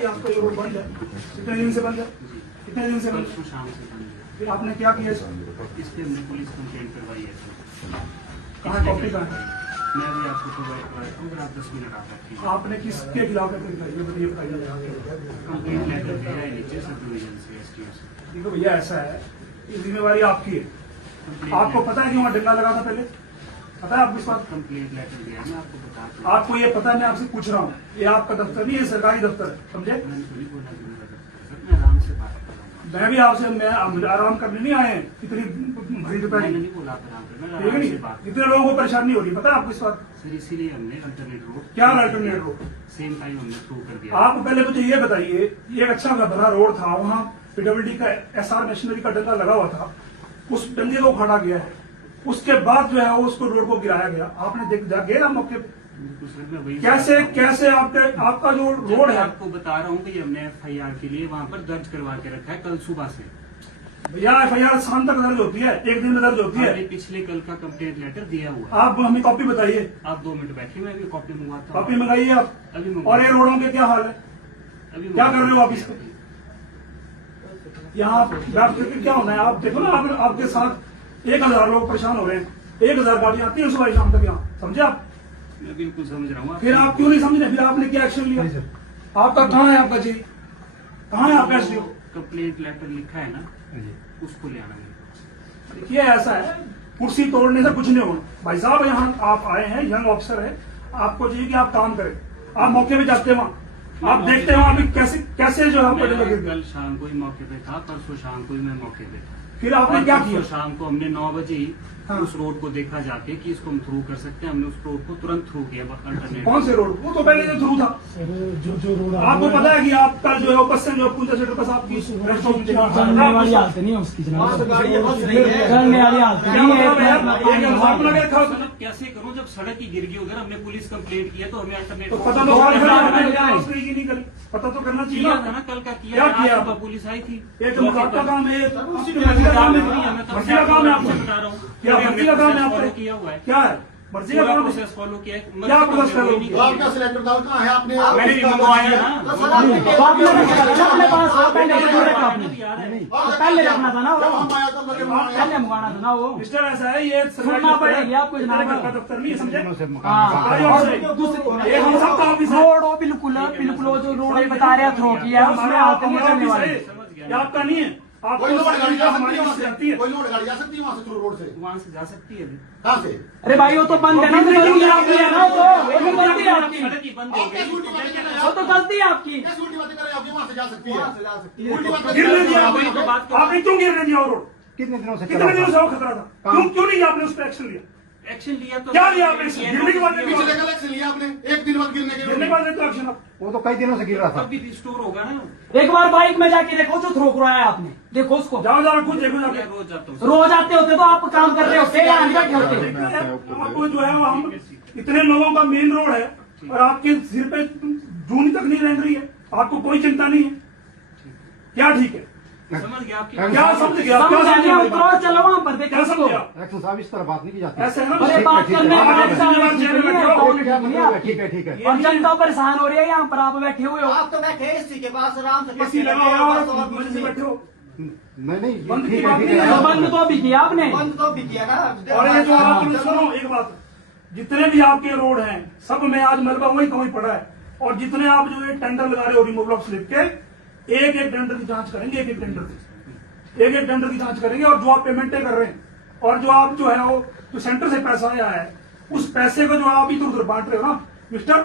कि आपका ये रोड बंद है? कितने दिन से बंद है? कितने दिन से बंद है? शाम से बंद है। फिर आपने क्या किया? इस पे हमने पुलिस कंप्लेंट करवाई है। कहाँ कॉपी कहाँ है? मैं अभी आपको प्रोवाइड करवाता हूँ, अगर आप 10 मिनट आ सकती हैं। आपने किसके खिलाफ बताइए? कंप्लेंट लेटर दिया है नीचे सब डिवीजन से, एसटीओ से। देखो भैया, ऐसा है, ये जिम्मेवारी आपकी है। आपको पता है कि वहाँ डंडा लगा था पहले? पता है आपको इस बात? कंप्लेंट लेटर दिया है, मैं आपको बता दूँ। आपको ये पता है? मैं आपसे पूछ रहा हूँ, ये आपका दफ्तर नहीं है, सरकारी दफ्तर है, समझे? मैंने तो नहीं बोला कि मेरा दफ्तर है, मैं आराम से बात कर रहा हूँ। मैं भी आपसे, मैं आराम करने नहीं आए हैं, इतनी भरी दोपहर मैंने नहीं बोला आप आराम कर, मैं ठीक है आराम से नहीं? बात इतने लोगों को परेशानी हो रही है, पता है आपको इस बात? सर, इसीलिए हमने अल्टरनेट रोड, क्या अल्टरनेट रोड? सेम टाइम हमने थ्रू कर दिया। आप पहले मुझे ये बताइए, ये एक अच्छा भला रोड था, वहाँ पीडब्ल्यूडी का एसआर मशीनरी का डंडा लगा हुआ था, उस डंडे को खड़ा गया है, उसके बाद जो है उसको रोड को गिराया गया। आपने गए ना मौके पे? कैसे कैसे आपका जो रोड है? आपको बता रहा हूँ कि हमने FIR के लिए वहाँ पर दर्ज करवा के रखा है कल सुबह से। भैया FIR शाम तक दर्ज होती है, एक दिन में दर्ज होती है। पिछले कल का कंप्लेंट लेटर दिया हुआ है। आप हमें कॉपी बताइए। आप 2 मिनट बैठिए, मैं अभी कॉपी मंगवाता हूँ। कॉपी मंगाइए आप। अभी और ये रोडों के क्या हाल है? अभी क्या कर रहे हो आप इस पे? यहाँ बैठ करके क्या होना है? आप देखो ना, आपके साथ 1000 लोग परेशान हो रहे हैं, 1000 गाड़ियां आती है सुबह शाम तक यहाँ, समझे आप? मैं बिल्कुल समझ रहा हूँ। फिर आप क्यों नहीं समझ रहे? फिर आपने क्या एक्शन लिया? आपका कहाँ है आपका जी? कहाँ है आपका एसडीओ? कंप्लेंट लेटर लिखा है ना, उसको ले आना। देखिए, ऐसा है, कुर्सी तोड़ने से कुछ नहीं होगा भाई साहब। यहाँ आप आए हैं, यंग ऑफिसर है, आपको चाहिए कि आप काम करें। आप मौके पे जाते हैं, वहाँ आप देखते हैं वहाँ भी कैसे कैसे जो है लगे। कल शाम को ही मौके पे था, परसों शाम को ही मैं मौके पे था। फिर आपने क्या किया? शाम को हमने 9 बजे ही हाँ। उस रोड को देखा जाके कि इसको हम थ्रू कर सकते हैं, हमने उस रोड को तुरंत थ्रू किया। अल्टरनेट कौन से रोड? वो तो पहले से थ्रू था। जो रोड आपको पता है कि आपका जो है बस से जो पूंजा सेक्टर बस आपकी चलने वाली हालत नहीं है उसकी जनाब, चलने वाली हालत नहीं है। कैसे करूं जब सड़क ही गिर गई उधर? हमने पुलिस कंप्लेंट किया तो हमें अल्टरनेट तो पता तो नहीं करी, पता तो करना चाहिए किया था ना, कल का क्या किया? पुलिस आई थी। एक तो मुकाबला का काम है, मर्जी का काम है, मर्जी का काम है आपको बता रहा हूँ। क्या? मर्जी का काम है आपको किया हुआ है, क्या है? मर्जी का काम है, प्रोसेस फॉलो किया है। क्या प्रोसेस फॉलो किया? आपका सिलेंडर दाल कहाँ है? आपने मैंने मंगवाया ना, पहले रखना था ना, वो पहले मंगाना था ना, वो मिस्टर ऐसा है, ये सुनना पड़ेगी आपको जनाब। का दफ्तर नहीं है, समझे? दूसरी ये हम सबका ऑफिस है। रोड बिल्कुल बिल्कुल वो जो रोड बता रहे थ्रो किया है उसमें हालत नहीं चलने वाली। ये आपका नहीं है, आपको कोई लोड गाड़ी जा हमारी सकती ऑफिस जाती है। है, कोई लोड गाड़ी जा सकती है वहाँ से थ्रू रोड से? वहाँ से जा सकती है अभी। कहाँ से? अरे भाई वो तो बंद है ना, तो गलती आपकी है ना, वो गलती है आपकी, सड़क ही बंद हो आप कैसे गई। उल्टी बातें कर रहे हैं? वो तो गलती है आपकी। कैसे उल्टी बातें कर रहे हैं? आपकी वहाँ से जा सकती है, उल्टी बातें कर गिरने रहे दिया हैं। आपने क्यों गिरने दिया वो रोड? कितने दिनों से कितने दिनों से वो खतरा था? क्यों नहीं आपने उस पर एक्शन लिया? एक्शन लिया तो क्या लिया आपने? गिरने के बाद में पिछले कल एक्शन लिया आपने, एक दिन बाद गिरने गिरने के के बाद में तो एक्शन आप वो तो कई दिनों से गिर रहा था। तब भी रिस्टोर होगा ना। एक बार बाइक में जाके देखो जो थ्रो कराया आपने, देखो उसको। जाओ जरा खुद देखो मैं जाके। रोज जाता हूँ। रोज आते होते तो आप काम कर रहे होते या नहीं बैठे होते। आपको जो है वो हम इतने लोगों का मेन रोड है और आपके सिर पे जूनी तक नहीं रह रही है, आपको कोई चिंता नहीं है। क्या ठीक है? समझ गया आपकी क्या समझ गया? क्या समझ समझ गया? उतरो चलो वहाँ पर देखो क्या उसको। समझ गया? एक्शन साहब इस तरह बात नहीं की जाती। ऐसे है ना? अरे बात करने का आप ऐसा अपनी बात नहीं शेयर में है, रखो। ठीक है ठीक है। और जनता परेशान हो रही है, यहाँ पर आप बैठे हुए हो। आप तो बैठे इसी के पास आराम से एसी लगा हुआ है और मजे से बैठे हो। नहीं बंद की ठीक बात है ठीक नहीं है। तो बंद तो भी किया आपने। बंद तो भी किया ना। और ये जो आप सुनो एक बात, जितने भी आपके रोड हैं सब में आज मलबा वही का वही पड़ा है। और जितने आप जो ये टेंडर लगा रहे हो रिमूवल ऑफ स्लिप के, एक एक टेंडर की जांच करेंगे, एक एक टेंडर की जांच करेंगे। और जो आप पेमेंटें कर रहे हैं और जो आप जो है वो जो सेंटर से पैसा आया है, उस पैसे को जो आप इधर उधर बांट रहे हो ना मिस्टर,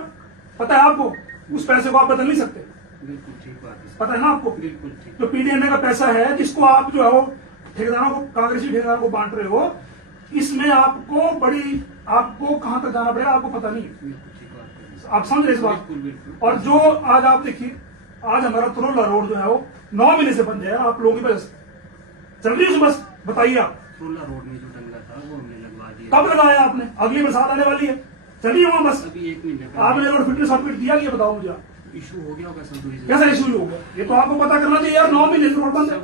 पता है आपको, उस पैसे को आप बदल नहीं सकते। बिल्कुल ठीक बात है। पता है ना आपको? बिल्कुल ठीक। जो पीडीएमए का पैसा है जिसको आप जो है वो ठेकेदारों को, कांग्रेसी ठेकेदारों को बांट रहे हो, इसमें आपको कहां तक जाना पड़ेगा आपको पता नहीं है। बिल्कुल ठीक बात है। आप समझ रहे इस बात? बिल्कुल बिल्कुल। और जो आज आप देखिए, आज हमारा तरोला रोड जो है वो 9 महीने से बंद है आप लोगों की वजह से। चल रही है बस, बताइए आप। सोलह रोड में जो डंगा था वो हमने लगवा दिया। कब लगाया आपने? अगली बरसात आने वाली है, चलिए वहां बस। अभी 1 महीने आपने रोड फिटनेस सर्टिफिकेट दिया कि ये बताओ मुझे आप। इशू हो गया होगा सब डिवीजन। कैसा इशू हो गया? ये तो आपको पता करना चाहिए यार। 9 महीने से रोड बंद है,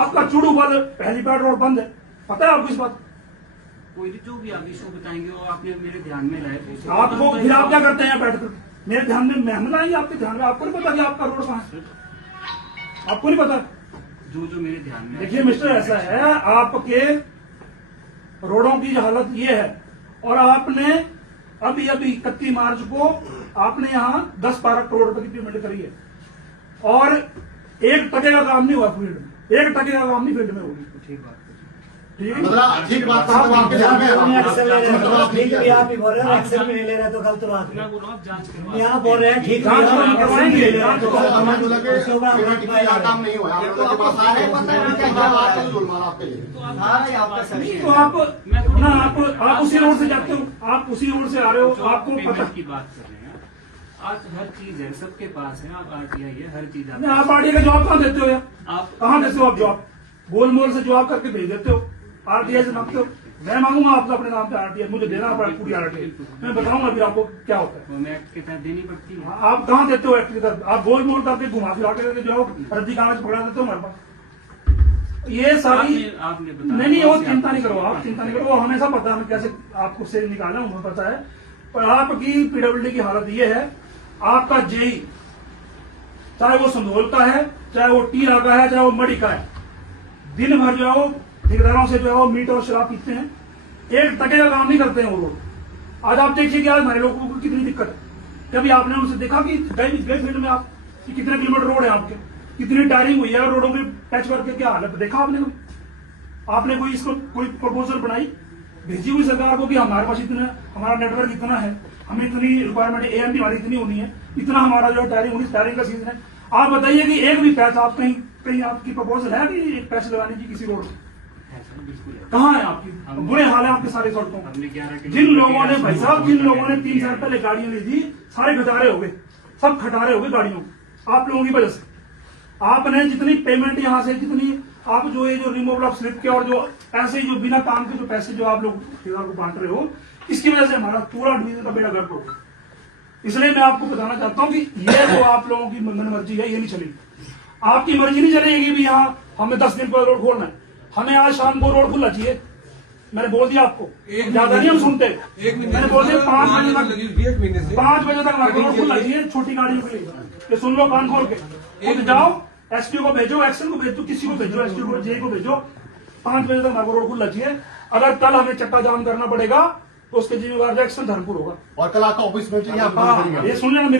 आपका चुड़ू बंद, पहली पैड रोड बंद है, पता है आपको इस बात? कोई भी जो भी आप इशू बताएंगे वो आपने मेरे ध्यान में लाए। आपको फिर आप क्या करते हैं बैठ कर? मेरे ध्यान में मैं लाएंगे आपके ध्यान में, आपको नहीं पता कि आपका रोड कहाँ है, आपको नहीं पता। जो मेरे ध्यान में देखिए मिस्टर, ऐसा है आपके रोडों की हालत ये है, और आपने अभी 31 मार्च को आपने यहाँ 10-12 करोड़ रुपए की पेमेंट करी है, और 1 टके का काम नहीं हुआ फील्ड में, 1 टके का काम नहीं फील्ड में होगी। ठीक बात ठीक है, मतलब ठीक बात है, तो आपके ध्यान में है। एक्शन ले रहे हैं, ठीक भी आप ही बोल रहे हैं, एक्शन भी नहीं ले रहे तो गलत बात है। यहाँ बोल रहे हैं ठीक भी जांच करवाएंगे, जांच तो हमें बोला कि पेमेंट की या काम नहीं हुआ, हम लोगों के पास आए हैं, पता है उनके क्या बाद बात है। आपका जुर्माना आपके लिए। सारा आपका सही तो आप उसी रोड से जाते हो, आप उसी रोड से आ रहे हो, जो आपको पता। पेमेंट की बात कर रहे हैं, आज हर चीज है, सबके पास है, आप आरटीआई है, हर चीज नहीं, आप आरटीआई का जवाब कहाँ देते हो यार? आप कहाँ देते हो आप जवाब? गोल मोल से जवाब करके भेज देते हो, आरटीआई से मांगते हो। मैं मांगूंगा आपको अपने नाम पे आरटीआई, मुझे देना पड़ा पूरी आरटीआई, मैं बताऊंगा फिर आपको क्या होता है। हमें एक्ट के तहत देनी पड़ती है। आप कहाँ देते हो एक्ट के तहत? आप गोल मोल करके घुमा फिरा के देते जाओ, रद्दी कागज पकड़ा देते हो हमारे पास। ये सारी आपने बताया। नहीं वो चिंता नहीं करो, आप चिंता नहीं करो, वो हमेशा पता है हमें कैसे आपको से निकालना, हमें पता है। पर आपकी पीडब्ल्यूडी की हालत ये है, आपका जेई चाहे वो संधोल का है, चाहे वो टीरा का है, चाहे वो मड़ी का है, दिन भर जो है वो ठेकेदारों से जो है वो मीट और शराब पीते हैं, 1 टके का काम नहीं करते हैं वो लोग। आज आप देखिए कि आज हमारे लोगों को कितनी दिक्कत है। कभी आपने उनसे देखा कि गए फील्ड में आप कि कितने किलोमीटर रोड है आपके, कितनी टायरिंग हुई है रोडों में, पैच वर्क के क्या हालत देखा आपने? आपने कोई इसको कोई प्रपोजल बनाई, भेजी हुई सरकार को कि हमारे पास इतना, हमारा नेटवर्क इतना है, हमें इतनी रिक्वायरमेंट है, एएमपी हमारी इतनी होनी है, इतना हमारा जो टायरिंग होनी, टायरिंग का सीजन है। आप बताइए कि एक भी पैच आप कहीं आपकी प्रपोजल है कि एक पैच लगाने की किसी रोड से? है सर, बिल्कुल है। कहाँ है आपकी? बुरे हाल है आपके सारे सड़कों हमने 11 का। जिन लोगों ने भाई साहब, जिन लोगों ने 3 साल पहले गाड़ियां ली थी, सारे खटारे हो गए, सब खटारे हो गए गाड़ियों, आप लोगों की वजह से। आपने जितनी पेमेंट यहाँ से, जितनी आप जो ये जो रिमूवल ऑफ स्लिप के और जो ऐसे जो बिना काम के जो पैसे जो आप लोग ठेकेदार को बांट रहे हो, इसकी वजह से हमारा पूरा डिवीजन का बेड़ा गर्क हो गया। इसलिए मैं आपको बताना चाहता हूँ कि ये जो आप लोगों की मंगन मर्जी है, ये नहीं चलेगी। आपकी मर्जी नहीं चलेगी भी यहाँ हमें 10 दिन को रोड खोलना है, हमें आज शाम को रोड खुला चाहिए। मैंने बोल दिया आपको, ज्यादा नहीं हम सुनते, मैंने बोल दिया 5 बजे तक, 5 बजे तक हमारा रोड खुला चाहिए छोटी गाड़ियों के लिए। ये सुन लो कान खोल के, खुद जाओ, एसपी को भेजो, एक्शन को भेजो, किसी को भेजो, एसपी को, जेई को भेजो, 5 बजे तक हमारा रोड खुला चाहिए। अगर कल हमें चक्का जाम करना पड़ेगा तो उसके जिम्मेवार एक्शन धर्मपुर होगा। और कल आपका ऑफिस में चाहिए, आप हाँ, ये सुन लेना।